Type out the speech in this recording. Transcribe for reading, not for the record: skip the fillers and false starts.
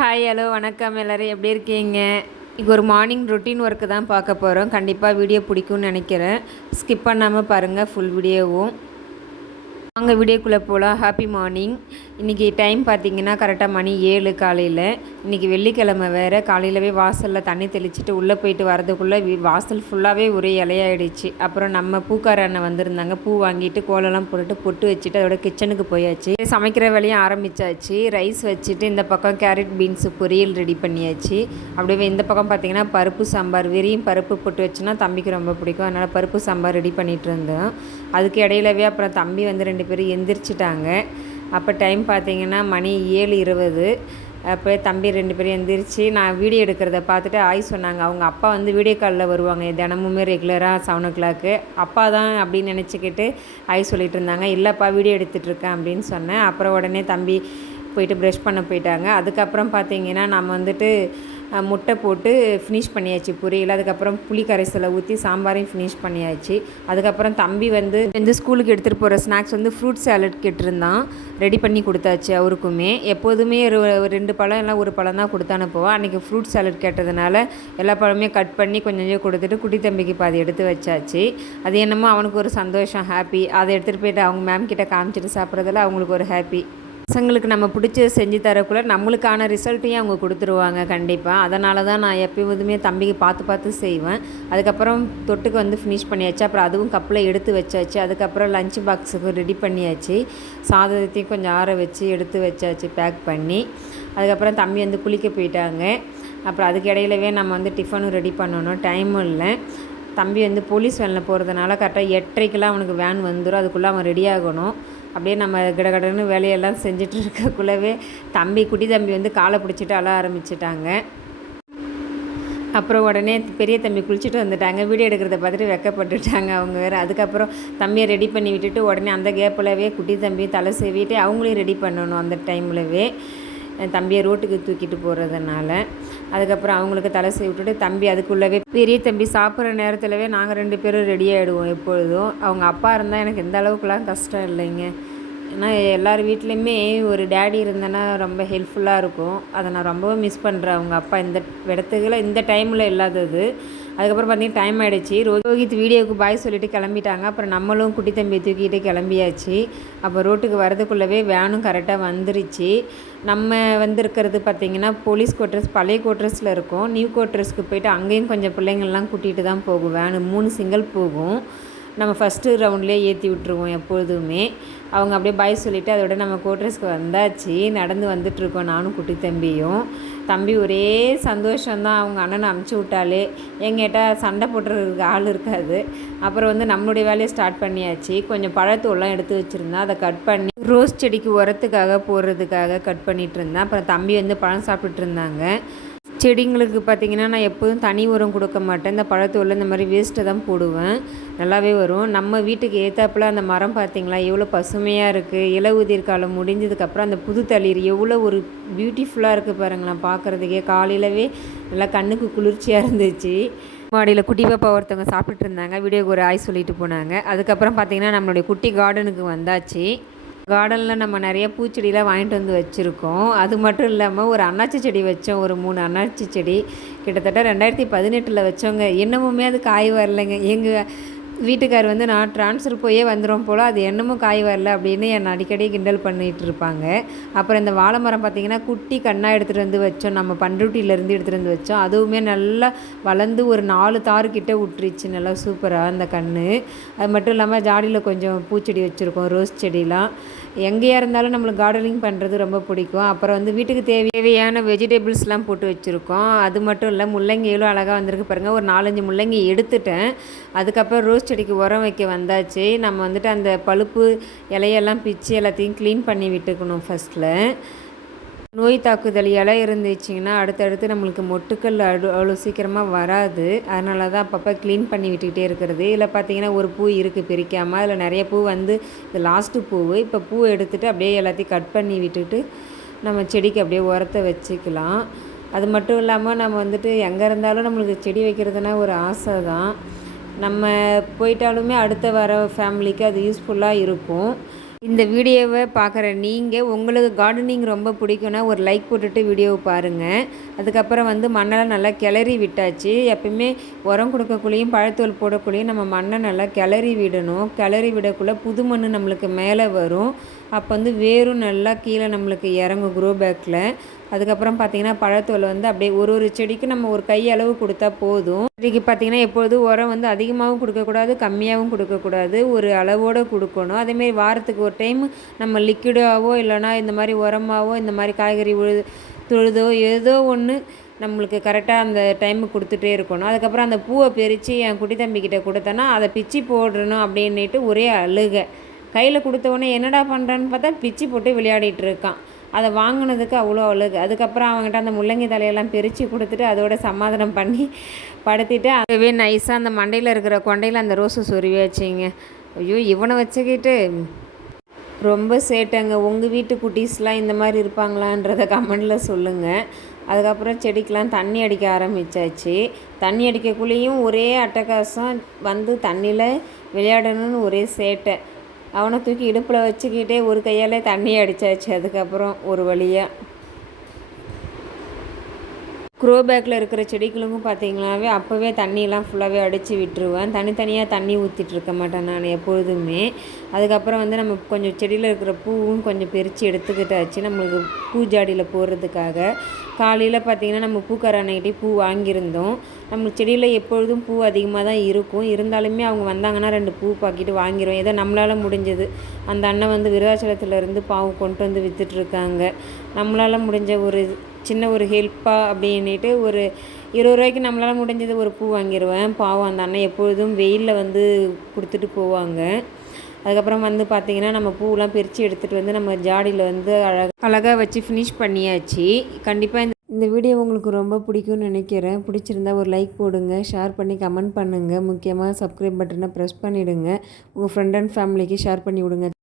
Hi hello வணக்கம் எல்லோரும் எப்படி இருக்கீங்க? இன்றைக்கி ஒரு மார்னிங் ரொட்டீன் ஒர்க்கு தான் பார்க்க போகிறோம். கண்டிப்பாக வீடியோ பிடிக்கும்னு நினைக்கிறேன். ஸ்கிப் பண்ணாமல் பாருங்கள் ஃபுல் வீடியோவும். வாங்க வீடியோக்குள்ளே போகலாம். Happy morning. இன்றைக்கி டைம் பார்த்திங்கன்னா கரெக்டாக மணி 7 காலையில். இன்றைக்கி வெள்ளிக்கிழமை வேறு. காலையிலவே வாசலில் தண்ணி தெளிச்சிட்டு உள்ளே போயிட்டு வரதுக்குள்ளே வாசல் ஃபுல்லாகவே ஒரே இலையாயிடுச்சு. அப்புறம் நம்ம பூக்கார அண்ணன் வந்திருந்தாங்க. பூ வாங்கிட்டு கோலம்லாம் போட்டுட்டு பொட்டு வச்சுட்டு அதோட கிச்சனுக்கு போயாச்சு. சமைக்கிற வேலையும் ஆரம்பித்தாச்சு. ரைஸ் வச்சுட்டு இந்த பக்கம் கேரட் பீன்ஸு பொரியல் ரெடி பண்ணியாச்சு. அப்படியே இந்த பக்கம் பார்த்திங்கன்னா பருப்பு சாம்பார். வெறியும் பருப்பு போட்டு வச்சுன்னா தம்பிக்கு ரொம்ப பிடிக்கும். அதனால் பருப்பு சாம்பார் ரெடி பண்ணிகிட்டு இருந்தோம். அதுக்கு இடையிலவே அப்புறம் தம்பி வந்து 2 பேரும் எந்திரிச்சிட்டாங்க. அப்போ டைம் பார்த்திங்கன்னா மணி 7:20. அப்போ தம்பி 2 பேரும் எந்திரிச்சு நான் வீடியோ எடுக்கிறத பார்த்துட்டு ஆய் சொன்னாங்க. அவங்க அப்பா வந்து வீடியோ காலில் வருவாங்க தினமுமே ரெகுலராக 7 o'clock. அப்பா தான் அப்படின்னு நினச்சிக்கிட்டு ஆய் சொல்லிகிட்டு இருந்தாங்க. இல்லைப்பா வீடியோ எடுத்துகிட்ருக்கேன் அப்படின்னு சொன்னேன். அப்புறம் உடனே தம்பி போயிட்டு ப்ரஷ் பண்ண போயிட்டாங்க. அதுக்கப்புறம் பார்த்திங்கன்னா நம்ம வந்துட்டு முட்டை போட்டு ஃபினிஷ் பண்ணியாச்சு பொரியல். அதுக்கப்புறம் புளி கரைசலை ஊற்றி சாம்பாரையும் ஃபினிஷ் பண்ணியாச்சு. அதுக்கப்புறம் தம்பி வந்து ஸ்கூலுக்கு எடுத்துகிட்டு போகிற ஸ்நாக்ஸ் வந்து ஃப்ரூட் சாலட் கேட்டிருந்தான். ரெடி பண்ணி கொடுத்தாச்சு அவருக்குமே. எப்போதுமே ஒரு 2 பழம் இல்லை 1 பழம் தான் கொடுத்து அனுப்புவோம். அன்றைக்கி ஃப்ரூட் சாலட் கேட்டதுனால எல்லா பழமே கட் பண்ணி கொஞ்சம் கொடுத்துட்டு குட்டி தம்பிக்கு பாதி எடுத்து வச்சாச்சு. அது என்னமோ அவனுக்கு ஒரு சந்தோஷம், ஹாப்பி. அதை எடுத்துகிட்டு போய்ட்டு அவங்க மேம் கிட்ட காமிச்சிட்டு சாப்பிட்றதுல அவங்களுக்கு ஒரு ஹாப்பி. பசங்களுக்கு நம்ம பிடிச்ச செஞ்சு தரக்குள்ள நம்மளுக்கான ரிசல்ட்டையும் அவங்க கொடுத்துருவாங்க கண்டிப்பாக. அதனால தான் நான் எப்போதுமே தம்பிக்கு பார்த்து செய்வேன். அதுக்கப்புறம் தொட்டுக்கு வந்து ஃபினிஷ் பண்ணியாச்சு. அப்புறம் அதுவும் கப்பில் எடுத்து வச்சாச்சு. அதுக்கப்புறம் லஞ்ச் பாக்ஸுக்கு ரெடி பண்ணியாச்சு. சாதத்தையும் கொஞ்சம் ஆற வச்சு எடுத்து வச்சாச்சு பேக் பண்ணி. அதுக்கப்புறம் தம்பி வந்து குளிக்க போயிட்டாங்க. அப்புறம் அதுக்கு இடையிலவே நம்ம வந்து டிஃபனும் ரெடி பண்ணணும். டைமும் இல்லை. தம்பி வந்து போலீஸ் வேனில் போகிறதுனால கரெக்டாக 8:30 அவனுக்கு வேன் வந்துடும். அதுக்குள்ளே அவன் ரெடி ஆகணும். அப்படியே நம்ம கடகடன்னு வேலையெல்லாம் செஞ்சுட்டு இருக்கக்குள்ளவே குட்டி தம்பி வந்து காலை பிடிச்சிட்டு அழ ஆரம்பிச்சிட்டாங்க. அப்புறம் உடனே பெரிய தம்பி குளிச்சுட்டு வந்துட்டாங்க. வீடியோ எடுக்கிறத பார்த்துட்டு வெக்கப்பட்டுட்டாங்க அவங்க வேறு. அதுக்கப்புறம் தம்பியை ரெடி பண்ணி விட்டுட்டு உடனே அந்த கேப்பிலவே குட்டி தம்பி தலை சேவிட்டு அவங்களையும் ரெடி பண்ணணும். அந்த டைம்லவே தம்பியை ரோட்டுக்கு தூக்கிட்டு போகிறதுனால அதுக்கப்புறம் அவங்களுக்கு தலை செய்ய விட்டுட்டு தம்பி அதுக்குள்ளவே பெரிய தம்பி சாப்பிட்ற நேரத்திலவே நாங்கள் 2 பேரும் ரெடி ஆகிடுவோம் எப்பொழுதும். அவங்க அப்பா இருந்தால் எனக்கு எந்த அளவுக்குலாம் கஷ்டம் இல்லைங்க. ஏன்னா எல்லார் வீட்லேயுமே ஒரு டேடி இருந்தேன்னா ரொம்ப ஹெல்ப்ஃபுல்லாக இருக்கும். அதை நான் ரொம்பவும் மிஸ் பண்ணுறேன். அவங்க அப்பா இந்த இடத்துக்குள்ள இந்த டைமில் இல்லாதது. அதுக்கப்புறம் பார்த்திங்கன்னா டைம் ஆகிடுச்சு. ரோஹித் வீடியோவுக்கு பாய் சொல்லிவிட்டு கிளம்பிட்டாங்க. அப்புறம் நம்மளும் குட்டி தம்பியை தூக்கிட்டு கிளம்பியாச்சு. அப்போ ரோட்டுக்கு வரதுக்குள்ளவே வேனும் கரெக்டாக வந்துருச்சு. நம்ம இருக்கிறது பார்த்திங்கன்னா போலீஸ் குவார்ட்டர்ஸ் பழைய குவார்ட்டர்ஸில் இருக்கும். நியூ குவார்ட்டர்ஸ்க்கு போய்ட்டு அங்கேயும் கொஞ்சம் பிள்ளைங்கள்லாம் கூட்டிகிட்டு தான் போகும் வேனு. 3 சிங்கிள் போகும். நம்ம ஃபஸ்ட்டு ரவுண்ட்லேயே ஏற்றி விட்ருவோம் எப்பொழுதுமே. அவங்க அப்படியே பாய் சொல்லிவிட்டு அதோட நம்ம குவார்ட்டர்ஸ்க்கு வந்தாச்சு. நடந்து வந்துட்டுருக்கோம் நானும் குட்டி தம்பியும். தம்பி ஒரே சந்தோஷம்தான். அவங்க அண்ணனை அமுச்சு விட்டாலே எங்கிட்ட சண்டை போட்டுறதுக்கு ஆள் இருக்காது. அப்புறம் வந்து நம்மளுடைய வேலையை ஸ்டார்ட் பண்ணியாச்சு. கொஞ்சம் பழத்தூள்லாம் எடுத்து வச்சுருந்தேன். அதை கட் பண்ணி ரோஸ் செடிக்கு உரத்துக்காக போடுறதுக்காக கட் பண்ணிகிட்டு இருந்தேன். அப்புறம் தம்பி வந்து பழம் சாப்பிட்டுட்டு இருந்தாங்க. செடிங்களுக்கு பார்த்திங்கன்னா நான் எப்போதும் தனி உரம் கொடுக்க மாட்டேன். இந்த பழத்தோல் இந்த மாதிரி வேஸ்ட்டை தான் போடுவேன். நல்லாவே வரும். நம்ம வீட்டுக்கு ஏற்றாப்புல அந்த மரம் பார்த்திங்களா எவ்வளோ பசுமையாக இருக்குது. இலை உதிர் காலம் முடிஞ்சதுக்கப்புறம் அந்த புது தளிர் எவ்வளோ ஒரு பியூட்டிஃபுல்லாக இருக்குது பாருங்களேன் பார்க்குறதுக்கே. காலையிலவே நல்லா கண்ணுக்கு குளிர்ச்சியாக இருந்துச்சு. மாடியில் குட்டி பாப்பா ஒருத்தவங்க சாப்பிட்டுட்டு இருந்தாங்க. வீடியோக்கு ஒரு ஆய் சொல்லிட்டு போனாங்க. அதுக்கப்புறம் பார்த்திங்கன்னா நம்மளுடைய குட்டி கார்டனுக்கு வந்தாச்சு. கார்டனில் நம்ம நிறைய பூச்செடியெலாம் வாங்கிட்டு வந்து வச்சுருக்கோம். அது மட்டும் இல்லாமல் ஒரு அன்னாச்சி செடி வச்சோம். ஒரு 3 அன்னாச்சி செடி கிட்டத்தட்ட 2018 வச்சோங்க. இன்னமுமே அது காய் வரலைங்க. எங்கள் வீட்டுக்கார் வந்து நான் ட்ரான்ஸ்ஃபர் போயே வந்துடும் போல், அது என்னமோ காய் வரல அப்படின்னு என்னை அடிக்கடி கிண்டல் பண்ணிகிட்டு இருப்பாங்க. அப்புறம் இந்த வாழை மரம் பார்த்திங்கன்னா குட்டி கண்ணாக எடுத்துகிட்டு வந்து வச்சோம். நம்ம பண்ருட்டியிலேருந்து எடுத்துகிட்டு வந்து வச்சோம். அதுவுமே நல்லா வளர்ந்து ஒரு 4 தாறு கிட்ட விட்டுருச்சு. நல்லா சூப்பராக அந்த கன்று. அது மட்டும் இல்லாமல் ஜாடியில் கொஞ்சம் பூச்செடி வச்சுருக்கோம். ரோஸ் செடிலாம். எங்கேயா இருந்தாலும் நம்மளுக்கு கார்டனிங் பண்ணுறது ரொம்ப பிடிக்கும். அப்புறம் வந்து வீட்டுக்கு தேவையான வெஜிடபிள்ஸ்லாம் போட்டு வச்சுருக்கோம். அது மட்டும் இல்லை முள்ளங்கி எவ்வளோ அழகாக வந்திருக்கு பாருங்கள். ஒரு 4-5 முள்ளங்கி எடுத்துட்டேன். அதுக்கப்புறம் ரோஸ் செடிக்கு உரம் வைக்க வந்தாச்சு. நம்ம வந்துட்டு அந்த பழுப்பு இலையெல்லாம் பிச்சு எல்லாத்தையும் க்ளீன் பண்ணி விட்டுக்கணும் ஃபஸ்ட்டில். நோய் தாக்குதல் இலை இருந்துச்சுங்கன்னா அடுத்தடுத்து நம்மளுக்கு மொட்டுக்கள் அவ்வளோ சீக்கிரமாக வராது. அதனால தான் அப்பப்போ க்ளீன் பண்ணி விட்டுக்கிட்டே இருக்கிறது. இதில் பார்த்திங்கன்னா ஒரு பூ இருக்குது பிரிக்காமல். அதில் நிறைய பூ வந்து இது லாஸ்ட்டு பூ. இப்போ பூ எடுத்துகிட்டு அப்படியே எல்லாத்தையும் கட் பண்ணி விட்டுட்டு நம்ம செடிக்கு அப்படியே உரத்தை வச்சுக்கலாம். அது மட்டும் இல்லாமல் நம்ம வந்துட்டு எங்கே இருந்தாலும் நம்மளுக்கு செடி வைக்கிறதுனா ஒரு ஆசை தான். நம்ம போயிட்டாலுமே அடுத்த வர ஃபேமிலிக்கு அது யூஸ்ஃபுல்லாக இருக்கும். இந்த வீடியோவை பார்க்குற நீங்கள் உங்களுக்கு கார்டனிங் ரொம்ப பிடிக்கும்னா ஒரு லைக் போட்டுட்டு வீடியோவை பாருங்கள். அதுக்கப்புறம் வந்து மண்ணெல்லாம் நல்லா கிளறி விட்டாச்சு. எப்பயுமே உரம் கொடுக்கக்குள்ளேயும் பழத்தோல் போடக்குள்ளேயும் நம்ம மண்ணை நல்லா கிளறி விடணும். கிளறி விடக்குள்ளே புது மண் நம்மளுக்கு மேலே வரும். அப்போ வந்து வேரும் நல்லா கீழே நம்மளுக்கு இறங்கும் க்ரோ பேக்கில். அதுக்கப்புறம் பார்த்திங்கன்னா பழத்தோல் வந்து அப்படியே ஒரு செடிக்கு நம்ம ஒரு கை அளவு கொடுத்தா போதும். செடிக்கு பார்த்திங்கன்னா எப்பொழுதும் உரம் வந்து அதிகமாகவும் கொடுக்கக்கூடாது, கம்மியாகவும் கொடுக்கக்கூடாது, ஒரு அளவோடு கொடுக்கணும். அதேமாரி வாரத்துக்கு ஒரு டைம் நம்ம லிக்விடாவோ இல்லைனா இந்த மாதிரி உரமாவோ இந்த மாதிரி காய்கறி தொழுதோ ஏதோ ஒன்று நம்மளுக்கு கரெக்டாக அந்த டைமுக்கு கொடுத்துட்டே இருக்கணும். அதுக்கப்புறம் அந்த பூவை பறித்து என் குட்டி தம்பிக்கிட்ட கொடுத்தேன்னா அதை பிச்சு போடணும் அப்படின்னுட்டு ஒரே அழுகை. கையில் கொடுத்தவொடனே என்னடா பண்ணுறான்னு பார்த்தா பிச்சு போட்டு விளையாடிட்டு இருக்கான். அதை வாங்கினதுக்கு அவ்வளோ அழுகு. அதுக்கப்புறம் அவங்ககிட்ட அந்த முள்ளங்கி தலையெல்லாம் பிரித்து கொடுத்துட்டு அதோட சமாதானம் பண்ணி படுத்திட்டு அதுவே நைஸாக அந்த மண்டையில் இருக்கிற கொண்டையில் அந்த ரோஸு சொருவியாச்சிங்க. ஐயோ இவனை வச்சுக்கிட்டு ரொம்ப சேட்டைங்க. உங்கள் வீட்டு குட்டீஸ்லாம் இந்த மாதிரி இருப்பாங்களான்றதை கமெண்டில் சொல்லுங்கள். அதுக்கப்புறம் செடிக்கெலாம் தண்ணி அடிக்க ஆரம்பித்தாச்சு. தண்ணி அடிக்கக்குள்ளேயும் ஒரே அட்டகாசம், வந்து தண்ணியில் விளையாடணும்னு ஒரே சேட்டை. அவனை தூக்கி இடுப்பில் வச்சுக்கிட்டே ஒரு கையால் தண்ணி அடித்தாச்சு. அதுக்கப்புறம் ஒரு வழியாக க்ரோ பேக்கில் இருக்கிற செடிகளுக்கும் பார்த்திங்களாவே அப்போவே தண்ணியெல்லாம் ஃபுல்லாகவே அடித்து விட்டுருவேன். தனித்தனியாக தண்ணி ஊற்றிட்டு இருக்க மாட்டேன் நான் எப்பொழுதுமே. அதுக்கப்புறம் வந்து நம்ம கொஞ்சம் செடியில் இருக்கிற பூவும் கொஞ்சம் பிரித்து எடுத்துக்கிட்டாச்சு நம்மளுக்கு பூஜாடியில் போடுறதுக்காக. காலையில் பார்த்திங்கன்னா நம்ம பூக்காரன்கிட்டே பூ வாங்கியிருந்தோம். நம்ம செடியில் எப்பொழுதும் பூ அதிகமாக தான் இருக்கும். இருந்தாலுமே அவங்க வந்தாங்கன்னா 2 பூ பாக்கிட்டு வாங்கிடுவோம். ஏதோ நம்மளால் முடிஞ்சது. அந்த அண்ணன் வந்து விருதாச்சலத்துலேருந்து பாவு கொண்டு வந்து விற்றுட்ருக்காங்க. நம்மளால் முடிஞ்ச ஒரு சின்ன ஒரு ஹெல்ப்பாக அப்படின்ட்டு ஒரு 20 ரூபாய்க்கு நம்மளால் முடிஞ்சது ஒரு பூ வாங்கிடுவேன். பாவம் அந்த அண்ணன் எப்பொழுதும் வெயிலில் வந்து கொடுத்துட்டு போவாங்க. அதுக்கப்புறம் வந்து பார்த்திங்கன்னா நம்ம பூவெலாம் பிரித்து எடுத்துகிட்டு வந்து நம்ம ஜாடியில் வந்து அழகாக வச்சு ஃபினிஷ் பண்ணியாச்சு. கண்டிப்பாக இந்த வீடியோ உங்களுக்கு ரொம்ப பிடிக்கும்னு நினைக்கிறேன். பிடிச்சிருந்தா ஒரு லைக் போடுங்க, ஷேர் பண்ணி கமெண்ட் பண்ணுங்கள். முக்கியமாக சப்ஸ்கிரைப் பட்டனை ப்ரெஸ் பண்ணிவிடுங்க. உங்கள் ஃப்ரெண்ட் அண்ட் ஃபேமிலிக்கு ஷேர் பண்ணி விடுங்க.